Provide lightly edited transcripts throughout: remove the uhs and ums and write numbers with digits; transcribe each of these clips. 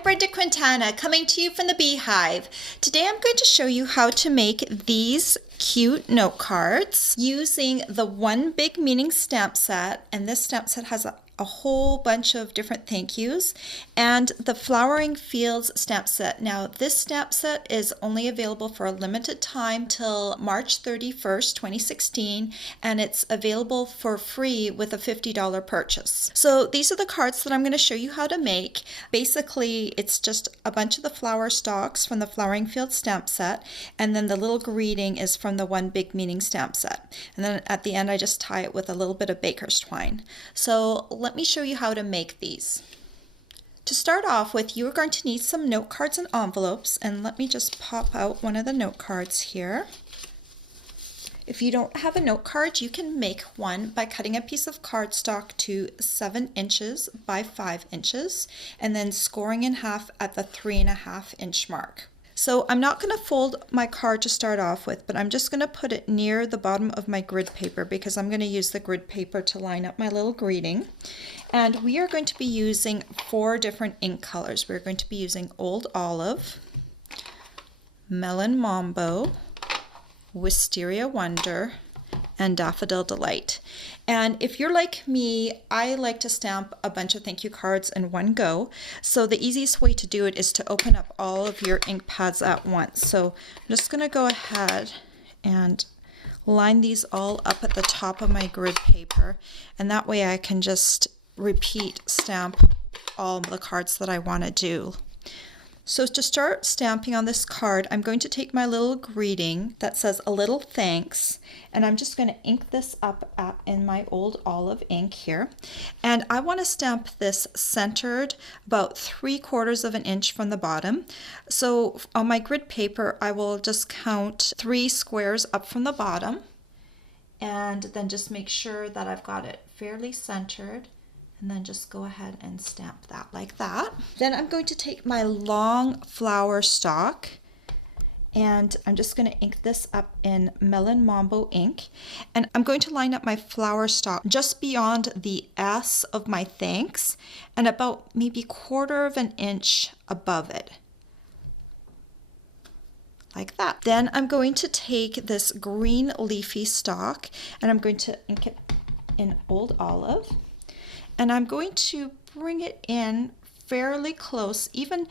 I'm Brenda Quintana, coming to you from the Beehive. Today I'm going to show you how to make these cute note cards using the One Big Meaning stamp set, and this stamp set has a whole bunch of different thank yous, and the Flowering Fields stamp set. Now this stamp set is only available for a limited time till March 31st, 2016, and it's available for free with a $50 purchase. So these are the cards that I'm going to show you how to make. Basically, it's just a bunch of the flower stalks from the Flowering Fields stamp set, and then the little greeting is from the One Big Meaning stamp set. And then at the end I just tie it with a little bit of baker's twine. So let me show you how to make these. To start off with, you are going to need some note cards and envelopes, and let me just pop out one of the note cards here. If you don't have a note card, you can make one by cutting a piece of cardstock to 7 inches by 5 inches and then scoring in half at the 3.5 inch mark. So I'm not going to fold my card to start off with, but I'm just going to put it near the bottom of my grid paper because I'm going to use the grid paper to line up my little greeting. And we are going to be using 4 different ink colors. We're going to be using Old Olive, Melon Mambo, Wisteria Wonder, and Daffodil Delight. And if you're like me, I like to stamp a bunch of thank you cards in one go. So the easiest way to do it is to open up all of your ink pads at once. So I'm just going to go ahead and line these all up at the top of my grid paper, and that way I can just repeat stamp all the cards that I want to do. So to start stamping on this card, I'm going to take my little greeting that says a little thanks, and I'm just going to ink this up in my Old Olive ink here. And I want to stamp this centered about 3/4 of an inch from the bottom. So on my grid paper, I will just count 3 squares up from the bottom, and then just make sure that I've got it fairly centered. And then just go ahead and stamp that like that. Then I'm going to take my long flower stalk, and I'm just going to ink this up in Melon Mambo ink. And I'm going to line up my flower stalk just beyond the S of my thanks and about maybe 1/4 of an inch above it. Like that. Then I'm going to take this green leafy stalk, and I'm going to ink it in Old Olive. And I'm going to bring it in fairly close, even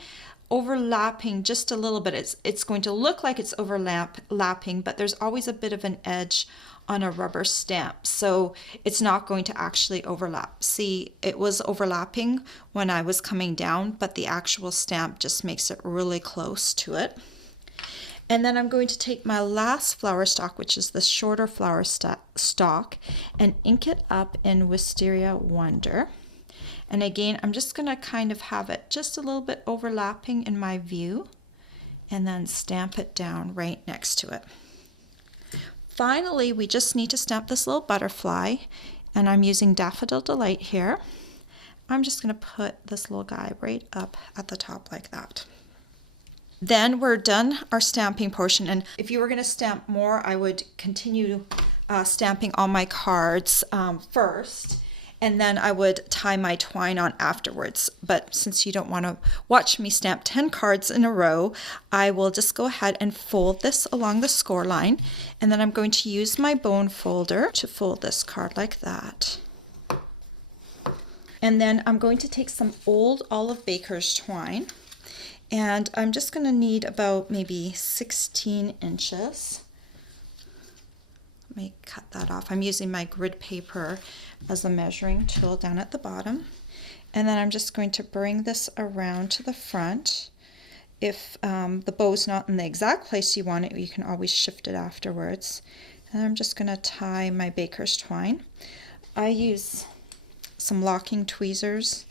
overlapping just a little bit. It's going to look like it's overlapping, but there's always a bit of an edge on a rubber stamp, so it's not going to actually overlap. See, it was overlapping when I was coming down, but the actual stamp just makes it really close to it. And then I'm going to take my last flower stalk, which is the shorter flower stalk, and ink it up in Wisteria Wonder. And again, I'm just going to kind of have it just a little bit overlapping in my view, and then stamp it down right next to it. Finally, we just need to stamp this little butterfly, and I'm using Daffodil Delight here. I'm just going to put this little guy right up at the top like that. Then we're done our stamping portion, and if you were going to stamp more, I would continue stamping all my cards first, and then I would tie my twine on afterwards. But since you don't want to watch me stamp 10 cards in a row, I will just go ahead and fold this along the score line, and then I'm going to use my bone folder to fold this card like that. And then I'm going to take some Old Olive baker's twine, and I'm just going to need about maybe 16 inches. Let me cut that off. I'm using my grid paper as a measuring tool down at the bottom. And then I'm just going to bring this around to the front. If the bow's not in the exact place you want it, you can always shift it afterwards. And I'm just going to tie my baker's twine. I use some locking tweezers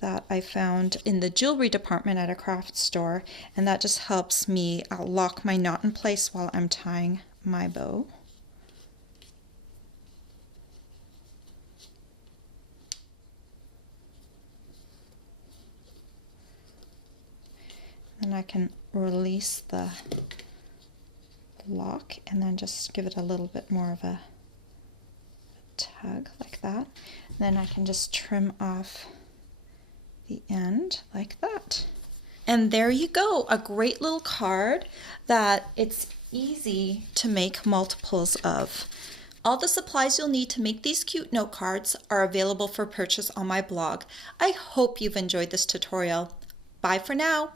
that I found in the jewelry department at a craft store, and that just helps me lock my knot in place while I'm tying my bow. And I can release the lock and then just give it a little bit more of a tug like that. And then I can just trim off the end like that. And there you go, a great little card that it's easy to make multiples of. All the supplies you'll need to make these cute note cards are available for purchase on my blog. I hope you've enjoyed this tutorial. Bye for now.